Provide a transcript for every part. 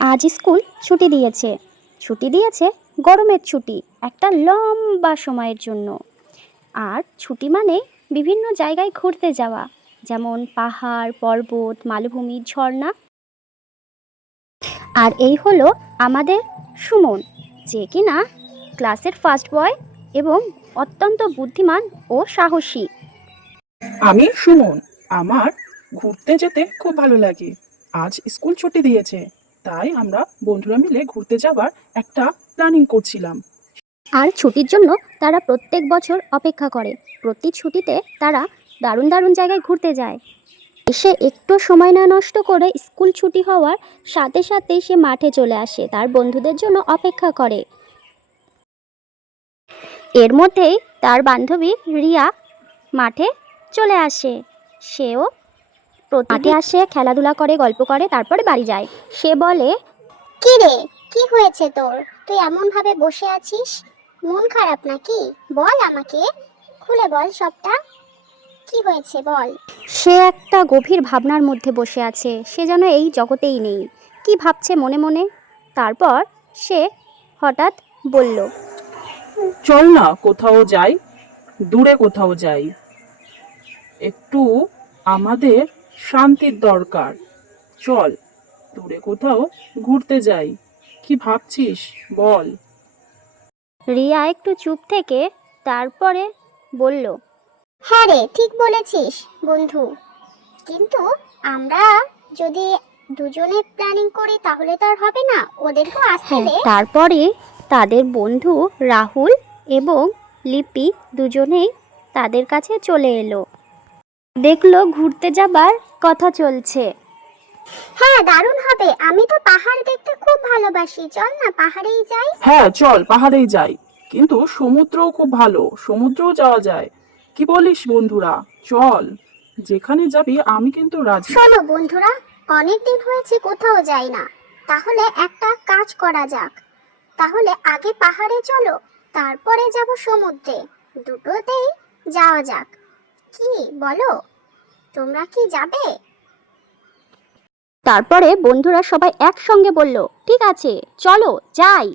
আজ স্কুল ছুটি দিয়েছে গরমের ছুটি, একটা লম্বা সময়ের জন্য। আর ছুটি মানে বিভিন্ন জায়গায় ঘুরতে যাওয়া, যেমন পাহাড়, পর্বত, মালভূমি, ঝর্ণা। আর এই হলো আমাদের সুমন, যে কিনা ক্লাসের ফার্স্ট বয় এবং অত্যন্ত বুদ্ধিমান ও সাহসী। আমি সুমন। আমার ঘুরতে যেতে খুব ভালো লাগে। আজ স্কুল ছুটি দিয়েছে, তাই আমরা বন্ধুরা মিলে ঘুরতে যাবার একটা প্ল্যানিং করছিলাম। আর ছুটির জন্য তারা প্রত্যেক বছর অপেক্ষা করে। প্রতি ছুটিতে তারা দারুণ দারুণ জায়গায় ঘুরতে যায়। এসে একটু সময় না নষ্ট করে স্কুল ছুটি হওয়ার সাথে সাথেই সে মাঠে চলে আসে, তার বন্ধুদের জন্য অপেক্ষা করে। এর মধ্যেই তার বান্ধবী রিয়া মাঠে চলে আসে। সেও মাঠে আসে, খেলাধুলা করে, গল্প করে, তারপরে বাড়ি যায়। সে বলে, কি রে, কি হয়েছে তোর? তুই এমন ভাবে বসে আছিস, মন খারাপ নাকি? বল আমাকে, খুলে বল সবটা। কি হয়েছে বল। সে একটা গভীর ভাবনার মধ্যে বসে আছে, সে যেন এই জগতেই নেই। কি ভাবছে মনে মনে। তারপর সে হঠাৎ বলল, চল না কোথাও যাই, দূরে কোথাও যাই। একটু আমাদের শান্তির দরকার। চল দূরে কোথাও ঘুরতে যাই। কি ভাবছিস বল। রিয়া একটু চুপ থেকে তারপরে বলল, হ্যাঁ রে, ঠিক বলেছিস বন্ধু, কিন্তু আমরা যদি দুজনে প্ল্যানিং করি তাহলে তো আর হবে না, ওদেরকেও আসতে হ্যাঁ। দে। তারপরে তাদের বন্ধু রাহুল এবং লিপি দুজনেই তাদের কাছে চলে এলো। দেখলো ঘুরতে যাবার কথা চলছে। হ্যাঁ, দারুণ হবে। আমি তো পাহাড় দেখতে খুব ভালোবাসি, চল না পাহাড়েই যাই। হ্যাঁ চল পাহাড়েই যাই, কিন্তু সমুদ্রও খুব ভালো, সমুদ্রেও যাওয়া যায়। কি বলিস বন্ধুরা? চল, যেখানে যাবি আমি কিন্তু রাজি। শোনো বন্ধুরা, অনেক দিন হয়েছে কোথাও যাই না, তাহলে একটা কাজ করা যাক। তাহলে আগে পাহাড়ে চলো, তারপরে যাব সমুদ্রে। দুটোতেই যাওয়া যাক। কি বলো, তোমরা কি যাবে? তারপরে বন্ধুরা সবাই একসঙ্গে বলল, ঠিক আছে, চলো যাই।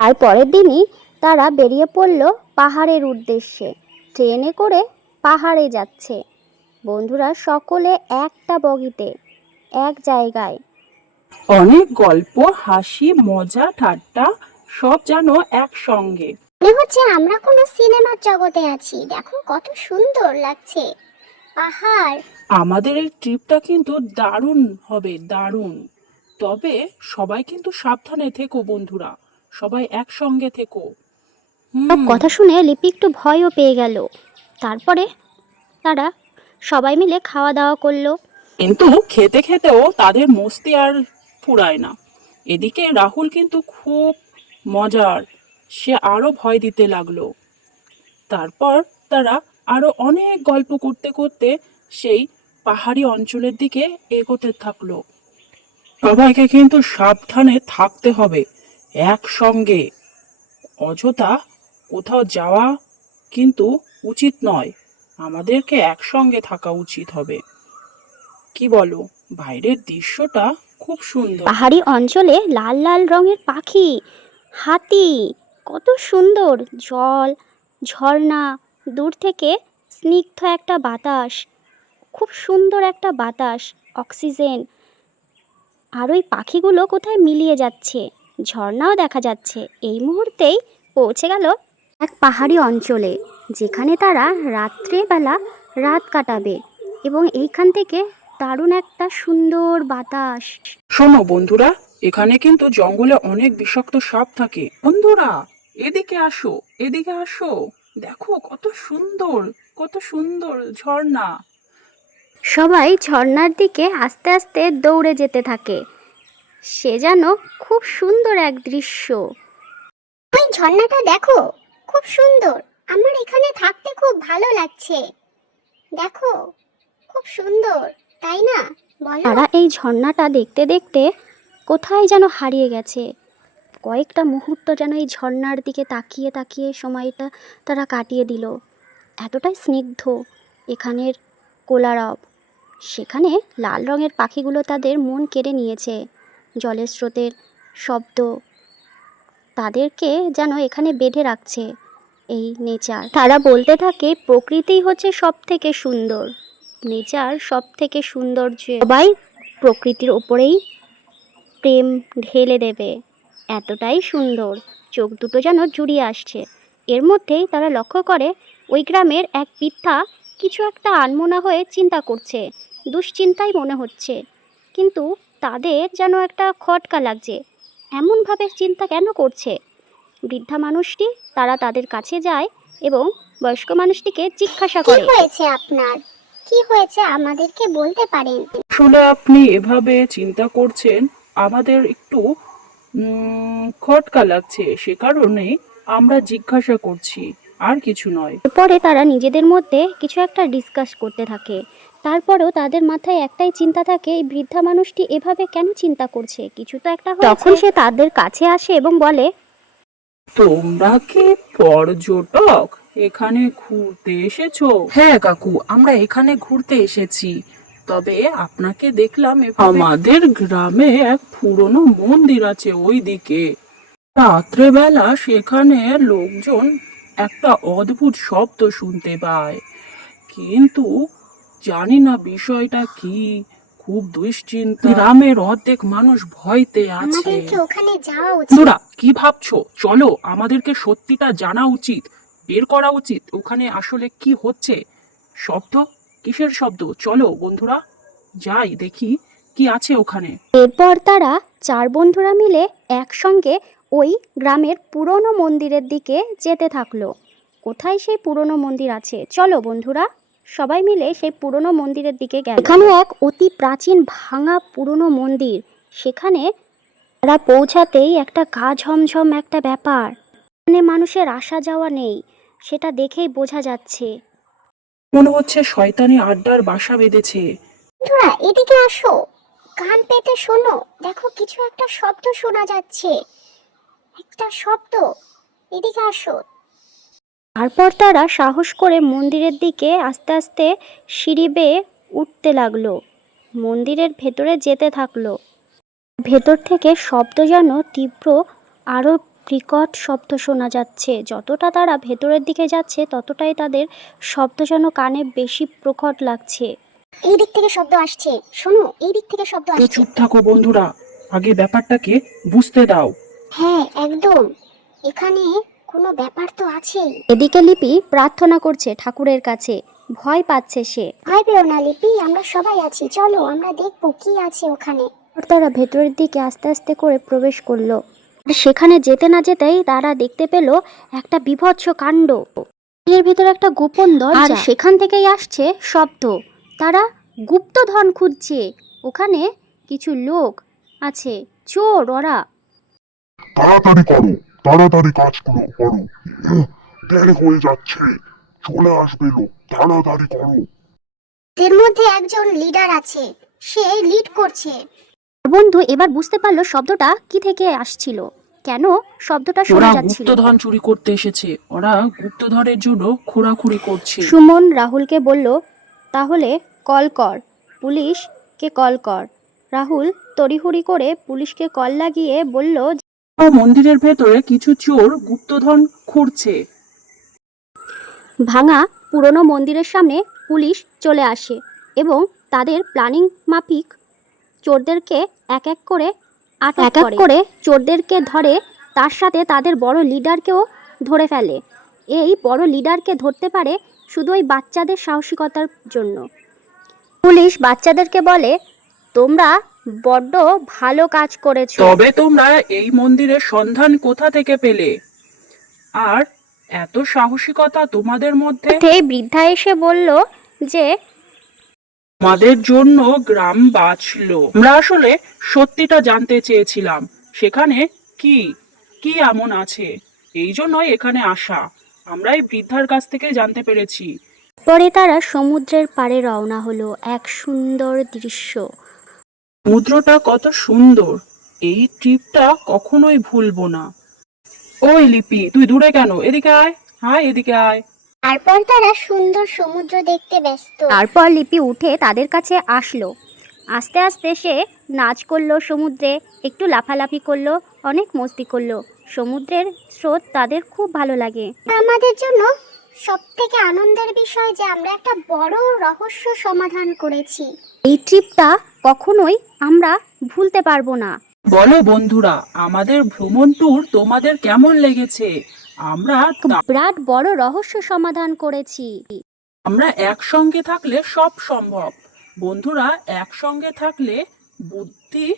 আর পরের দিনই তারা বেরিয়ে পড়ল পাহাড়ের উদ্দেশ্যে। ট্রেনে করে পাহাড়ে যাচ্ছে বন্ধুরা সকলে, একটা বগিতে, এক জায়গায়। অনেক গল্প, হাসি, মজা, ঠাট্টা সব যেন একসঙ্গে। মনে হচ্ছে আমরা কোনো সিনেমার জগতে আছি। দেখো কত সুন্দর লাগছে পাহাড়। আমাদের এই ট্রিপটা কিন্তু দারুণ হবে, দারুণ। তবে সবাই কিন্তু সাবধানে থেকো বন্ধুরা, সবাই একসঙ্গে থেকো। সব কথা শুনে লিপি একটু ভয়ও পেয়ে গেল। তারপরে তারা সবাই মিলে খাওয়া দাওয়া করলো। কিন্তু খেতে খেতেও তাদের মস্তি আর ফুরায় না। এদিকে রাহুল কিন্তু খুব মজার, সে আরো ভয় দিতে লাগলো। তারপর তারা আরো অনেক গল্প করতে করতে সেই পাহাড়ি অঞ্চলের দিকে এগোতে থাকলো। সবাইকে কিন্তু সাবধানে থাকতে হবে, একসঙ্গে। অযথা কোথাও যাওয়া কিন্তু উচিত নয়, আমাদেরকে একসঙ্গে থাকা উচিত হবে। কি বলো? বাইরের দৃশ্যটা খুব সুন্দর। পাহাড়ি অঞ্চলে লাল লাল রঙের পাখি, হাতি, কত সুন্দর জল, ঝর্ণা, দূর থেকে স্নিগ্ধ একটা বাতাস, খুব সুন্দর একটা বাতাস, অক্সিজেন। আর ওই পাখিগুলো কোথায় মিলিয়ে যাচ্ছে, ঝর্ণাও দেখা যাচ্ছে। এই মুহূর্তেই পৌঁছে গেল এক পাহাড়ি অঞ্চলে, যেখানে তারা রাত্রেবেলা রাত কাটাবে। এবং এইখান থেকে দারুণ একটা সুন্দর বাতাস। শোনো বন্ধুরা, এখানে কিন্তু জঙ্গলে অনেক বিষাক্ত সাপ থাকে। বন্ধুরা এদিকে আসো, এদিকে আসো, দেখো কত সুন্দর, কত সুন্দর ঝর্ণা। সবাই ঝর্ণার দিকে আস্তে আস্তে দৌড়ে যেতে থাকে। সে যেন খুব সুন্দর এক দৃশ্য। ওই ঝর্ণাটা দেখো, খুব সুন্দর। আমার এখানে থাকতে খুব ভালো লাগছে। দেখো, খুব সুন্দর, তাই না? বলো। তারা এই ঝর্ণাটা দেখতে দেখতে কোথায় যেন হারিয়ে গেছে। কয়েকটা মুহূর্ত যেন এই ঝর্ণার দিকে তাকিয়ে তাকিয়ে সময়টা তারা কাটিয়ে দিল। এতটাই স্নিগ্ধ এখানের কোলারব। সেখানে লাল রঙের পাখিগুলো তাদের মন কেড়ে নিয়েছে। জলের স্রোতের শব্দ তাদেরকে যেন এখানে বেঁধে রাখছে এই নেচার। তারা বলতে থাকে প্রকৃতিই হচ্ছে সব থেকে সুন্দর, নেচার সব থেকে সৌন্দর্য, সবাই প্রকৃতির ওপরেই প্রেম ঢেলে দেবে, এতটাই সুন্দর। চোখ দুটো যেন জুড়িয়ে আসছে। এর মধ্যেই তারা লক্ষ্য করে ওই গ্রামের এক বৃদ্ধা কিছু একটা আনমনা হয়ে চিন্তা করছে, দুশ্চিন্তাই মনে হচ্ছে, কিন্তু তাদের যেন একটা খটকা লাগছে। এমনভাবে চিন্তা কেন করছে বৃদ্ধা মানুষটি? তারা তাদের কাছে যায় এবং বয়স্ক মানুষটিকে জিজ্ঞাসা কি করে, হয়েছে আপনার? কি হয়েছে আমাদেরকে বলতে পারেন? আসলে আপনি এভাবে চিন্তা করছেন, আমাদের একটু খটকা লাগছে, সে কারণে আমরা জিজ্ঞাসা করছি, আর কিছু নয়। এরপরে তারা নিজেদের মধ্যে কিছু একটা ডিসকাস করতে থাকে। তারপরেও তাদের মাথায় একটাই চিন্তা থাকে, এই বৃদ্ধা মানুষটি এভাবে কেন চিন্তা করছে, কিছু তো একটা হয়েছে। তখন সে তাদের কাছে আসে এবং বলে, তোমরা কি পর্যটক? এখানে ঘুরতে এসেছো? হ্যাঁ কাকু, আমরা এখানে ঘুরতে এসেছি, তবে আপনাকে দেখলাম আমাদের গ্রামে এক পুরনো মন্দির আছে ওইদিকে। রাত্রেবেলা সেখানে লোকজন একটা অদ্ভুত শব্দ শুনতে পায়, কিন্তু জানি না বিষয়টা কি। খুব দুশ্চিন্তা, গ্রামের অর্ধেক মানুষ ভয়তে আছে। আমাদেরকে ওখানে যাওয়া উচিত। বন্ধুরা কি ভাবছো? চলো, আমাদেরকে সত্যিটা জানা উচিত, বের করা উচিত ওখানে আসলে কি হচ্ছে। শব্দ, কিসের শব্দ? চলো বন্ধুরা যাই, দেখি কি আছে ওখানে। এরপর তারা চার বন্ধুরা মিলে একসঙ্গে ওই গ্রামের পুরনো মন্দিরের দিকে যেতে থাকলো। কোথায় সেই পুরনো মন্দির আছে, চলো বন্ধুরা সবাই মিলে সেই পুরনো মন্দিরের দিকে গেল। এখানে এক অতি প্রাচীন ভাঙা পুরনো মন্দির, সেখানে তারা পৌঁছাতেই একটা গা ঝমঝম একটা ব্যাপার, মানে মানুষের আসা যাওয়া নেই, সেটা দেখেই বোঝা যাচ্ছে। মনে হচ্ছে শয়তানি আড্ডার বাসা বেঁধেছে। বন্ধুরা এদিকে আসো, কান পেতে শোনো, দেখো কিছু একটা শব্দ শোনা যাচ্ছে, একটা শব্দ, এদিকে আসো। তারপর তারা সাহস করে মন্দিরের দিকে আস্তে আস্তে সিঁড়ি বেয়ে উঠতে লাগলো, মন্দিরের ভেতরে যেতে থাকলো। ভেতর থেকে শব্দ যেন তীব্র, আরও বিকট শব্দ শোনা যাচ্ছে। যতটা তারা ভেতরের দিকে যাচ্ছে ততটাই তাদের শব্দ যেন কানে বেশি প্রকট লাগছে। এই দিক থেকে শব্দ আসছে, শোনো, এই দিক থেকে শব্দ তো আসছে। চুপ থাকো বন্ধুরা, আগে ব্যাপারটাকে বুঝতে দাও। হ্যাঁ একদম, এখানে কোনো ব্যাপার তো আছেই। এদিকে লিপি প্রার্থনা করছে ঠাকুরের কাছে, ভয় পাচ্ছে সে। ভয় পেও না লিপি, আমরা সবাই আছি, চলো আমরা দেখবো কি আছে ওখানে। তারা ভেতরের দিকে আস্তে আস্তে করে প্রবেশ করলো। সেখানে যেতে না যেতেই তারা দেখতে পেল একটা বীভৎস কাণ্ড। এর ভেতরে একটা গোপন দরজা, আর সেখান থেকেই আসছে শব্দ। তারা গুপ্তধন খুঁজছে, ওখানে কিছু লোক আছে, চোর ওরা। তাড়াতাড়ি করো, তাড়াতাড়ি কাজগুলো করো, দেরি হয়ে যাচ্ছে, চলে আসবে লোক, তাড়াতাড়ি করো। এর মধ্যে একজন লিডার আছে, সে লিড করছে। বন্ধু এবার বুঝতে পারলো শব্দটা কি থেকে আসছিল, কেন শব্দটা ওরা শোনা যাচ্ছিল। গুপ্তধন চুরি করতে এসেছে, ওরা গুপ্তধনের জন্য খোঁড়াখুড়ি করছে। সুমন রাহুলকে বলল, তাহলে কল কর, পুলিশকে কল কর। রাহুল তড়িহুড়ি করে পুলিশকে কল লাগিয়ে বলল, মন্দিরের ভেতরে কিছু চোর গুপ্তধন খুঁড়ছে। ভাঙা পুরনো মন্দিরের সামনে পুলিশ চলে আসে এবং তাদের প্ল্যানিং মাফিক চোরদেরকে এক এক করে চোরদেরকে ধরে, তার সাথে তাদের বড় লিডারকেও ধরে ফেলে। এই বড় লিডারকে ধরতে পারে শুধু ওই বাচ্চাদের সাহসিকতার জন্য। পুলিশ বাচ্চাদেরকে বলে, তোমরা বড্ড ভালো কাজ করেছো। তবে তোমরা এই মন্দিরের সন্ধান কোথা থেকে পেলে, আর এত সাহসিকতা তোমাদের মধ্যে? বৃদ্ধা এসে বলল যে, আমাদের জন্য গ্রাম বাঁচলো। আমরা আসলে সত্যিটা জানতে চেয়েছিলাম, সেখানে কি কি এমন আছে, এই জন্যই এখানে আসা। আমরা এই বৃদ্ধার কাছ থেকে জানতে পেরেছি। পরে তারা সমুদ্রের পাড়ে রওনা হলো। এক সুন্দর দৃশ্য, সমুদ্রটা কত সুন্দর, এই ট্রিপটা কখনোই ভুলবো না। ওই লিপি, তুই দূরে কেন? এদিকে আয়, হ্যাঁ এদিকে আয়। তারপর তারা সুন্দর সমুদ্র দেখতে ব্যস্ত। তারপর লিপি উঠে তাদের কাছে আসলো। আস্তে আস্তে সে নাচ করলো সমুদ্রে, একটু লাফালাফি করলো, অনেক মস্তি করলো। সমুদ্রের স্রোত তাদের খুব ভালো লাগে। আমাদের জন্য সব থেকে আনন্দের বিষয় যে আমরা একটা বড় রহস্য সমাধান করেছি। এই ট্রিপটা কখনোই আমরা ভুলতে পারবো না। বলো বন্ধুরা, আমাদের ভ্রমণ ট্যুর তোমাদের কেমন লেগেছে? আমরা বিরাট বড় রহস্য সমাধান করেছি। আমরা একসঙ্গে থাকলে সব সম্ভব। বন্ধুরা, একসঙ্গে থাকলে বুদ্ধি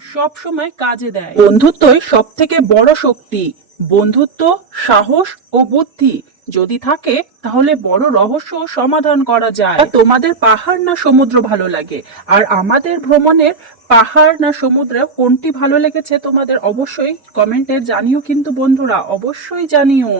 সব সময় কাজে দেয়। বন্ধুত্বই সব থেকে বড় শক্তি। বন্ধুত্ব, সাহস ও বুদ্ধি যদি থাকে তাহলে বড় রহস্য সমাধান করা যায়। তোমাদের পাহাড় না সমুদ্র ভালো লাগে? আর আমাদের ভ্রমণের পাহাড় না সমুদ্র কোনটি ভালো লেগেছে তোমাদের অবশ্যই কমেন্টে জানিও কিন্তু বন্ধুরা, অবশ্যই জানিও।